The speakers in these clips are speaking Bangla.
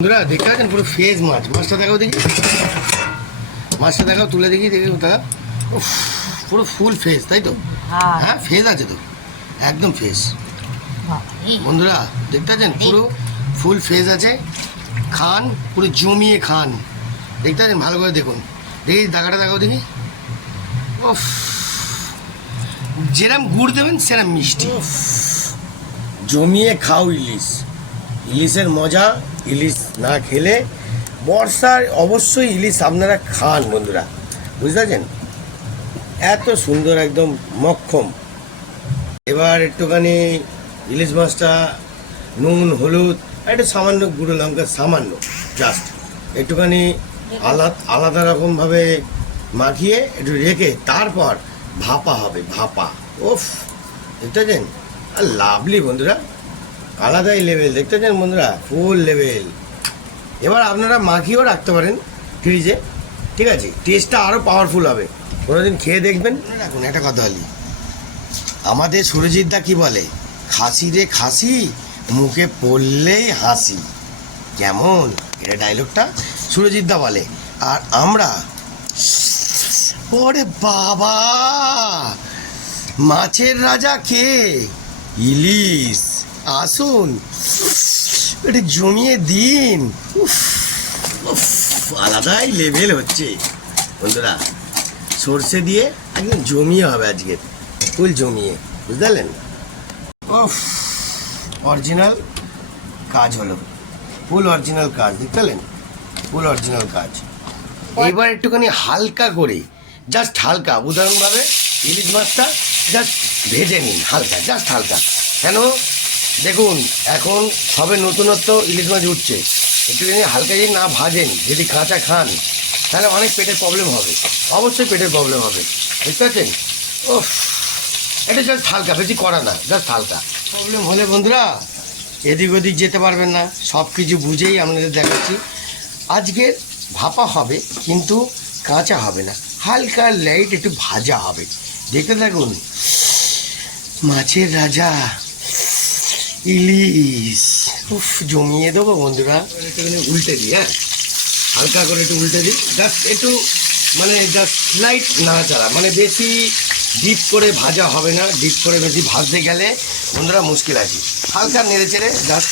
বন্ধুরা দেখতে পাচ্ছেন পুরো ফ্রেশ মাছ। মাছটা দেখাও দেখি, মাছটা দেখাও, তুলে দেখি দেখি দেখা। পুরো ফুল ফ্রেশ, তাই তো? হ্যাঁ ফ্রেশ আছে তো, একদম ফ্রেশ। বন্ধুরা দেখতে পাচ্ছেন পুরো ফুল ফ্রেশ আছে। খান, পুরো জমিয়ে খান। দেখতে পাচ্ছেন, ভালো করে দেখুন। দেখি দাগাটা দেখাও দেখি। ওফ, যেরম গুড় দেবেন সেরম মিষ্টি। জমিয়ে খাও ইলিশ। ইলিশের মজা, ইলিশ না খেলে বর্ষায় অবশ্যই ইলিশ আপনারা খান বন্ধুরা, বুঝতে পারছেন? এত সুন্দর একদম মক্ষম। এবার একটুখানি ইলিশ মাছটা নুন হলুদ একটু সামান্য গুঁড়ো লঙ্কা, সামান্য জাস্ট একটুখানি আলাদা রকমভাবে মাখিয়ে একটু রেখে তারপর ভাপা হবে। ভাপা, ওফ, দেখতে পাচ্ছেন? আর লাভলি বন্ধুরা, আলাদাই লেভেল। দেখতে পাচ্ছেন বন্ধুরা, ফুল লেভেল। এবার আপনারা মাখিয়েও রাখতে পারেন ফ্রিজে, ঠিক আছে? টেস্টটা আরও পাওয়ারফুল হবে। কোনোদিন খেয়ে দেখবেন। রাখুন একটা কথা বলি, আমাদের সুরজিৎ দা কী বলে, খাসি রে খাসি, মুখে পড়লেই হাসি। কেমন এটা ডায়লগটা সুরজিৎ দা বলে। আর আমরা, ওরে বাবা, মাছের রাজা কে? ইলিশ। আসুন এটা জমিয়ে দিন। উফ, আলাদাই লেভেল হচ্ছে বন্ধুরা। সর্ষে দিয়ে একদম জমিয়ে হবে আজকে, ফুল জমিয়ে, বুঝতে পারলেন? উফ, অরিজিনাল কাজ হলো, ফুল অরিজিনাল কাজ। দেখতে পেলেন? ফুল অরিজিনাল কাজ। এবার একটুখানি হালকা করে, জাস্ট হালকা, উদাহরণভাবে ইলিশ মাছটা জাস্ট ভেজে নিন হালকা, জাস্ট হালকা। কেন দেখুন, এখন সবে নতুনত্ব ইলিশ মাছ উঠছে। একটুখানি হালকা যদি না ভাজেন, যদি কাঁচা খান, তাহলে অনেক পেটের প্রবলেম হবে, অবশ্যই পেটের প্রবলেম হবে। বুঝতে পারছেন? ও, এটা জাস্ট হালকা, বেশি করা না, জাস্ট হালকা। প্রবলেম হলে বন্ধুরা এদিক ওদিক যেতে পারবেন না। সব কিছু বুঝেই আপনাদের দেখাচ্ছি। আজকে ভাপা হবে কিন্তু কাঁচা হবে না, হালকা লাইট একটু ভাজা হবে। দেখতে থাকুন, মাছের রাজা ইলিশ। উফ, জমিয়ে দেবো বন্ধুরা। একটুখানি উল্টে দিই, হ্যাঁ, হালকা করে একটু উল্টে দিই, জাস্ট একটু, মানে জাস্ট লাইট নাড়াচাড়া, মানে বেশি ডিপ করে ভাজা হবে না। ডিপ করে বেশি ভাজতে গেলে বন্ধুরা মুশকিল আছে। হালকা নেড়ে চেড়ে জাস্ট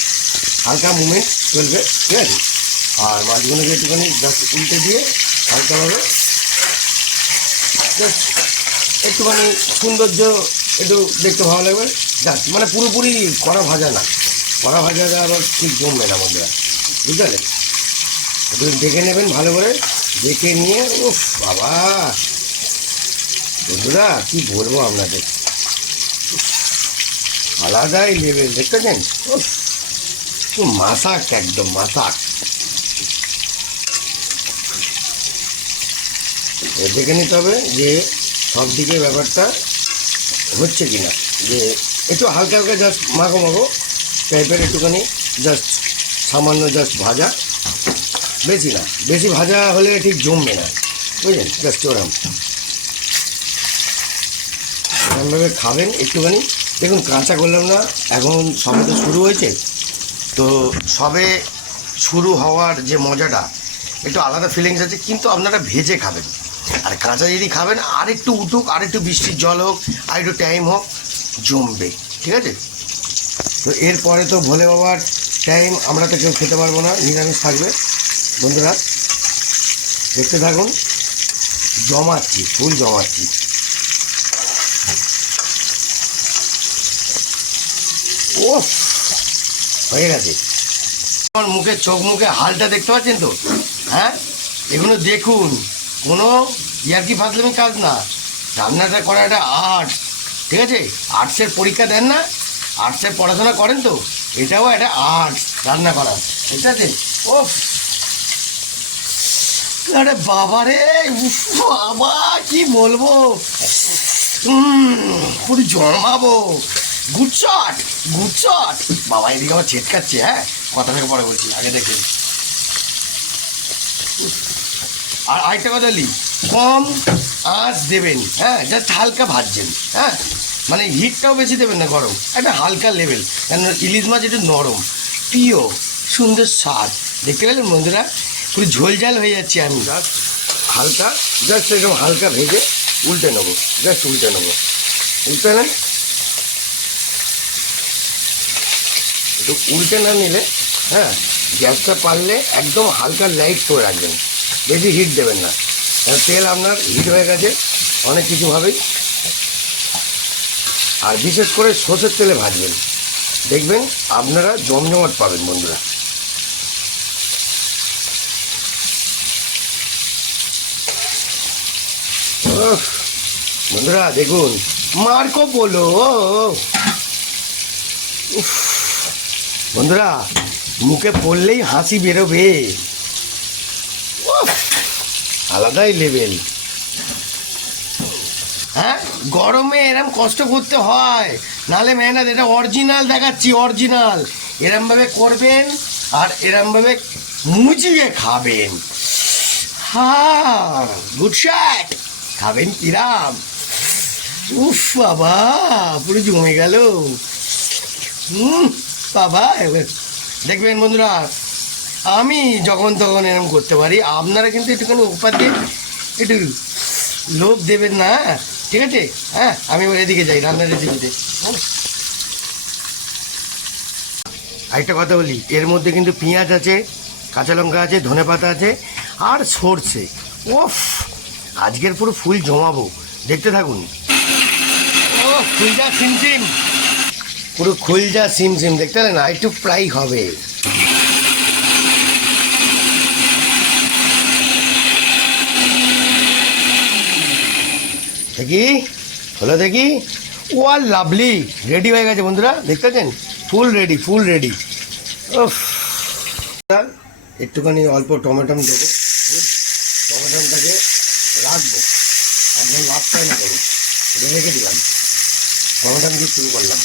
হালকা মুভমেন্ট চলবে, ঠিক আছে? আর মাছগুলোকে একটুখানি জাস্ট উল্টে দিয়ে হালকাভাবে জাস্ট একটুখানি সৌন্দর্য একটু দেখতে ভালো লাগবে। জাস্ট মানে পুরোপুরি কড়া ভাজা না, কড়া ভাজাটা আবার ঠিক জমবে না বন্ধুরা, বুঝতে পারলেন? একটু দেখে নেবেন ভালো করে, দেখে নিয়ে। উফ বাবা বন্ধুরা, কি বলবো আপনাদের, আলাদাই লেভেল। দেখতেছেন? উফ, মাসাক, একদম মাসাক। দেখে নিতে হবে যে সব দিকে ব্যাপারটা হচ্ছে কিনা, যে একটু হালকা হালকা জাস্ট মাখো মাখো টাইপের, একটুখানি জাস্ট সামান্য জাস্ট ভাজা, বেশি না। বেশি ভাজা হলে ঠিক জমবে না, বুঝলেন? জাস্ট ওরমভাবে খাবেন একটুখানি। দেখুন কাঁচা করলাম না, এখন সবে তো শুরু হয়েছে, তো সবে শুরু হওয়ার যে মজাটা একটু আলাদা ফিলিংস আছে। কিন্তু আপনারা ভেজে খাবেন, আর কাঁচা যদি খাবেন আর একটু উঠুক, আর একটু বৃষ্টির জল হোক, আর একটু টাইম হোক, জমবে, ঠিক আছে? তো এরপরে তো ভোলে বাবার টাইম, আমরা তো কেউ খেতে পারবো না, নিরামিষ থাকবে বন্ধুরা। দেখতে থাকুন, জমাচ্ছি, ফুল জমাচ্ছি। ও হয়ে গেছে। আমার মুখে, চোখ মুখে হালটা দেখতে পাচ্ছেন তো? হ্যাঁ, এগুলো দেখুন, কোনো ইয়ার্কি ফাজলামি কাজ না। রান্নাটা করা একটা আর্ট, ঠিক আছে? আর্টসের পরীক্ষা দেন না, আর্টসের পড়াশোনা করেন তো, এটাও একটা আর্ট রান্না করা, ঠিক আছে? ও আরে বাবা রে, বাবা কি বলবো, পুরো জমাবো। Good shot, good shot. বাবা এদিকে আবার ছেটকাচ্ছে। হ্যাঁ, কথা থেকে পরে বলছি, আগে দেখে। আর আরেকটা কথা বলি, কম আঁচ দেবেন, হ্যাঁ, জাস্ট হালকা ভাজছেন, হ্যাঁ, মানে হিটটাও বেশি দেবেন না, গরম একটা হালকা লেভেল। কেন ইলিশ মাছ একটু নরম, প্রিয়, সুন্দর স্বাদ। দেখতে পেলেন বন্ধুরা, পুরো ঝোল ঝাল হয়ে যাচ্ছে। আমি হালকা জাস্ট এরকম হালকা ভেজে উল্টে নেবো, জাস্ট উল্টে নেবো। উল্টে নেন, একটু উল্টে না নিলে, হ্যাঁ, গ্যাসটা পারলে একদম হালকা লাইট করে রাখবেন, বেশি হিট দেবেন না। তেল আপনার হিট হয়ে গেছে অনেক কিছুভাবেই। আর বিশেষ করে সর্ষের তেলে ভাজবেন, দেখবেন আপনারা জমজমাট পাবেন বন্ধুরা। বন্ধুরা দেখুন, মার্কো বলো। বন্ধুরা মুখে পড়লেই হাসি বেরোবে, আলাদাই লেভেল। হ্যাঁ, গরমে এরম কষ্ট করতে হয়, নালে মেহনত। এটা অরিজিনাল দেখাচ্ছি, অরিজিনাল। এরমভাবে করবেন আর এরমভাবে মুচিয়ে খাবেন। হ্যাঁ, গুড শট। খাবেন কিরাম? উফ বাবা, পুরো জমে গেল। বাবা, দেখবেন বন্ধুরা, আমি যখন তখন এরকম করতে পারি, আপনারা কিন্তু একটুখানি উপর দিয়ে একটু লোভ দেবেন না, ঠিক আছে? হ্যাঁ, আমি এবার এদিকে যাই রান্নার রেসিপিতে। আরেকটা কথা বলি, এর মধ্যে কিন্তু পেঁয়াজ আছে, কাঁচা লঙ্কা আছে, ধনেপাতা আছে আর সর্ষে। ওফ, আজকের পুরো ফুল জমাবো, দেখতে থাকুন। ও ফুলজা সিমসিম, পুরো খুলজা সিমসিম, দেখতে পেলেন? একটু প্রায় হবে। দেখি হলো, দেখি। ও লাভলি, রেডি হয়ে গেছে বন্ধুরা, দেখতে পাচ্ছেন? Full ready, full ready. একটুখানি অল্প টমেটম দেবো, টমেটমটাকে রাখবো, আপনার লাভটাই না দেবো, এটা রেখে দিলাম। টমেটম দিয়ে শুরু করলাম।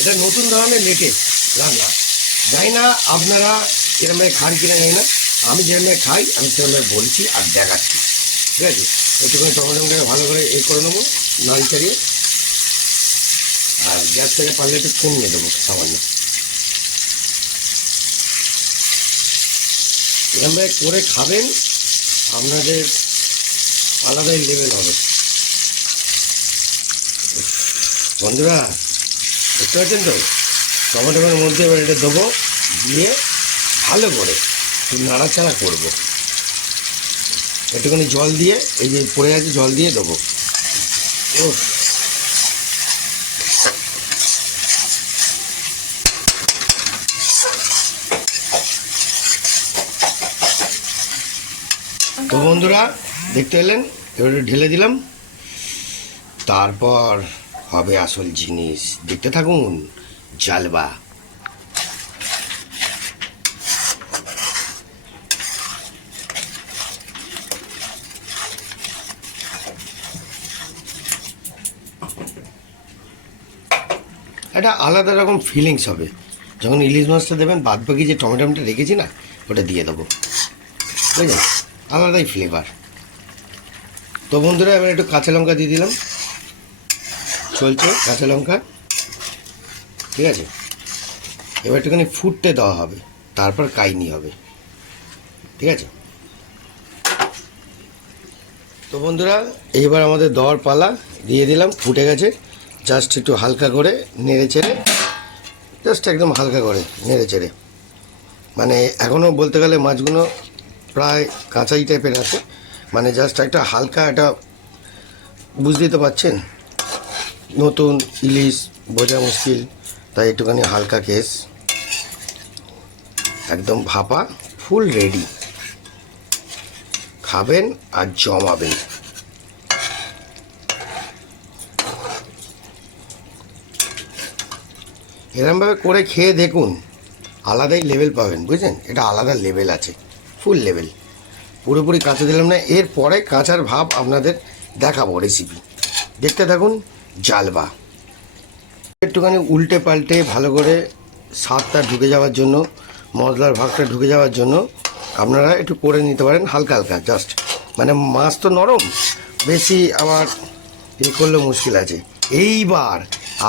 এটা নতুন ধরনের লেটেস্ট রান্না, জানি না আপনারা এরমভাবে খান কিনা জানি না, আমি যেরমভাবে খাই আমি সেরমভাবে বলছি আর দেখাচ্ছি, ঠিক আছে? একটুখানি টমেটোটাকে ভালো করে করে নেবো, নাড়ি চাড়িয়ে। আর গ্যাস থেকে পারলে একটু কমিয়ে দেবো সামান্য। এরমভাবে করে খাবেন, আপনাদের আলাদাই লেভেল হবে বন্ধুরা। দেখতে পাচ্ছেন তো? টমেটোর মধ্যে এবার এটা দেবো, দিয়ে ভালো করে নাড়াচাড়া করবো। একটুখানি জল দিয়ে, এই যে পড়ে আছে জল দিয়ে দেবো। ও তো বন্ধুরা দেখতে এলেন, এবারে ঢেলে দিলাম। তারপর হবে আসল জিনিস, দেখতে থাকুন। জালবা। একটা আলাদা রকম ফিলিংস হবে যখন ইলিশ মাছটা দেবেন। বাদ বাকি যে টমেটোটা রেখেছি না, ওটা দিয়ে দেবো, বুঝলেন? আলাদাই ফ্লেভার। তো বন্ধুরা এবার একটু কাঁচা লঙ্কা দিয়ে দিলাম, চলছে কাঁচা লঙ্কা, ঠিক আছে? এবার একটুখানি ফুটতে দেওয়া হবে, তারপর কাইনি হবে, ঠিক আছে? তো বন্ধুরা এইবার আমাদের দেওয়ার পালা, দিয়ে দিলাম, ফুটে গেছে। জাস্ট একটু হালকা করে নেড়ে চেড়ে, জাস্ট একদম হালকা করে নেড়ে চেড়ে, মানে এখনও বলতে গেলে মাছগুলো প্রায় কাঁচাই টাইপের আছে, মানে জাস্ট একটা হালকা, একটা বুঝতেই তো পারছেন, নতুন ইলিশ বোঝা মুশকিল, তাই একটুখানি হালকা কেস, একদম ভাপা, ফুল রেডি। খাবেন আর জমাবেন। এরমভাবে করে খেয়ে দেখুন, আলাদাই লেভেল পাবেন, বুঝলেন? এটা আলাদা লেভেল আছে, ফুল লেভেল। পুরোপুরি কাঁচা দিলাম না, এরপরে কাঁচার ভাব আপনাদের দেখাবো রেসিপি, দেখতে থাকুন। জালবা একটুখানি উল্টে পাল্টে ভালো করে স্বাদটা ঢুকে যাওয়ার জন্য, মশলার ভাগটা ঢুকে যাওয়ার জন্য আপনারা একটু করে নিতে পারেন হালকা হালকা, জাস্ট মানে মাছ তো নরম, বেশি আবার করলে মুশকিল আছে। এইবার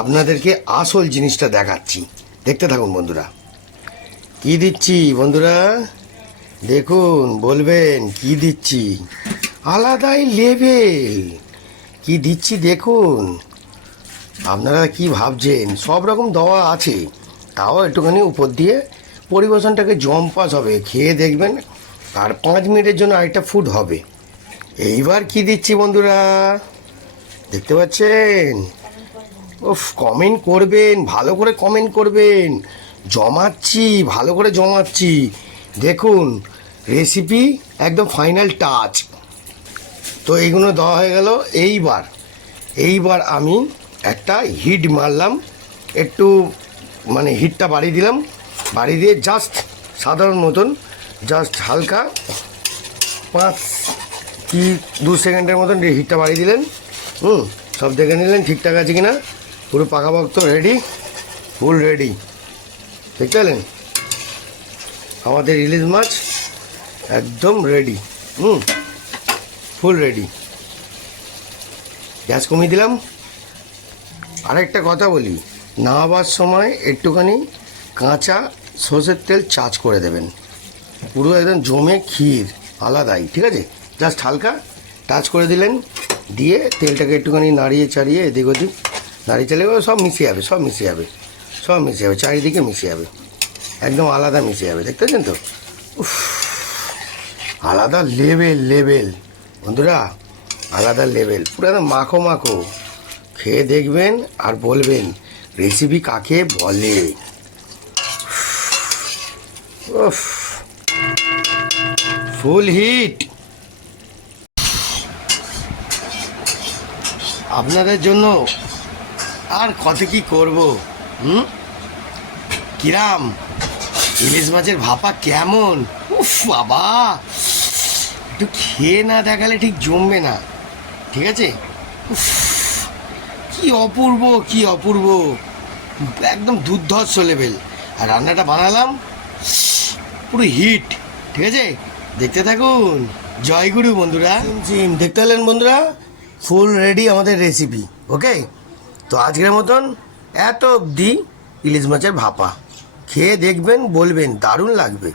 আপনাদেরকে আসল জিনিসটা দেখাচ্ছি, দেখতে থাকুন বন্ধুরা। কি দিচ্ছি বন্ধুরা? দেখুন, বলবেন কি দিচ্ছি, আলাদাই লেভেল কি দিচ্ছি দেখুন। আপনারা কি ভাবছেন, সব রকম দেওয়া আছে, তাও একটুখানি উপর দিয়ে পরিবেশনটাকে জম্পাস হবে, খেয়ে দেখবেন। আর 5 মিনিটের জন্য আরেকটা ফুড হবে। এইবার কি দিচ্ছি বন্ধুরা, দেখতে পাচ্ছেন? উফ, কমেন্ট করবেন, ভালো করে কমেন্ট করবেন। জমাচ্ছি, ভালো করে জমাচ্ছি। দেখুন, রেসিপি একদম ফাইনাল টাচ। তো এইগুলো দেওয়া হয়ে গেল। এইবার আমি একটা হিট মারলাম, একটু মানে হিটটা বাড়িয়ে দিলাম, বাড়িয়ে দিয়ে জাস্ট সাধারণ মতন, জাস্ট হালকা 5 কি 2 সেকেন্ডের মতন হিটটা বাড়িয়ে দিলেন। সব দেখে নিলেন ঠিকঠাক আছে কিনা। পুরো পাকাপোক্ত রেডি, ফুল রেডি। দেখতে পেলেন, আমাদের ইলিশ মাছ একদম রেডি, ফুল রেডি। গ্যাস কমিয়ে দিলাম। আরেকটা কথা বলি, নামাবার সময় একটুখানি কাঁচা সর্ষের তেল চাচ করে দেবেন, পুরো একদম জমে ক্ষীর আলাদাই, ঠিক আছে? জাস্ট হালকা টাচ করে দিলেন, দিয়ে তেলটাকে একটুখানি নাড়িয়ে চাড়িয়ে এদিক ওদিক নাড়িয়ে চালিয়ে সব মিশে যাবে, সব মিশে যাবে, সব মিশে যাবে, চারিদিকে মিশে যাবে, একদম আলাদা মিশে যাবে। দেখতে পাচ্ছেন তো? উফ, আলাদা লেভেল বন্ধুরা, আলাদা লেভেল, পুরো একদম মাখো মাখো। খেয়ে দেখবেন আর বলবেন রেসিপি কাকে বলে। উফ, ফুল হিট। আপনাদের জন্য আর কত কি করব। কিরাম ইলিশ মাছের ভাপা কেমন? উফ বাবা, একটু খেয়ে না দেখালে ঠিক জমবে না, ঠিক আছে? উফ, কি অপূর্ব, কি অপূর্ব, একদম দুর্ধর্ষ লেভেল। আর রান্নাটা বানালাম পুরো হিট, ঠিক আছে? দেখতে থাকুন। জয়গুরু বন্ধুরা। দেখতে পেলেন বন্ধুরা, ফুল রেডি আমাদের রেসিপি। ওকে, তো আজকের মতন এত অবধি ইলিশ মাছের ভাপা। খেয়ে দেখবেন, বলবেন দারুণ লাগবে।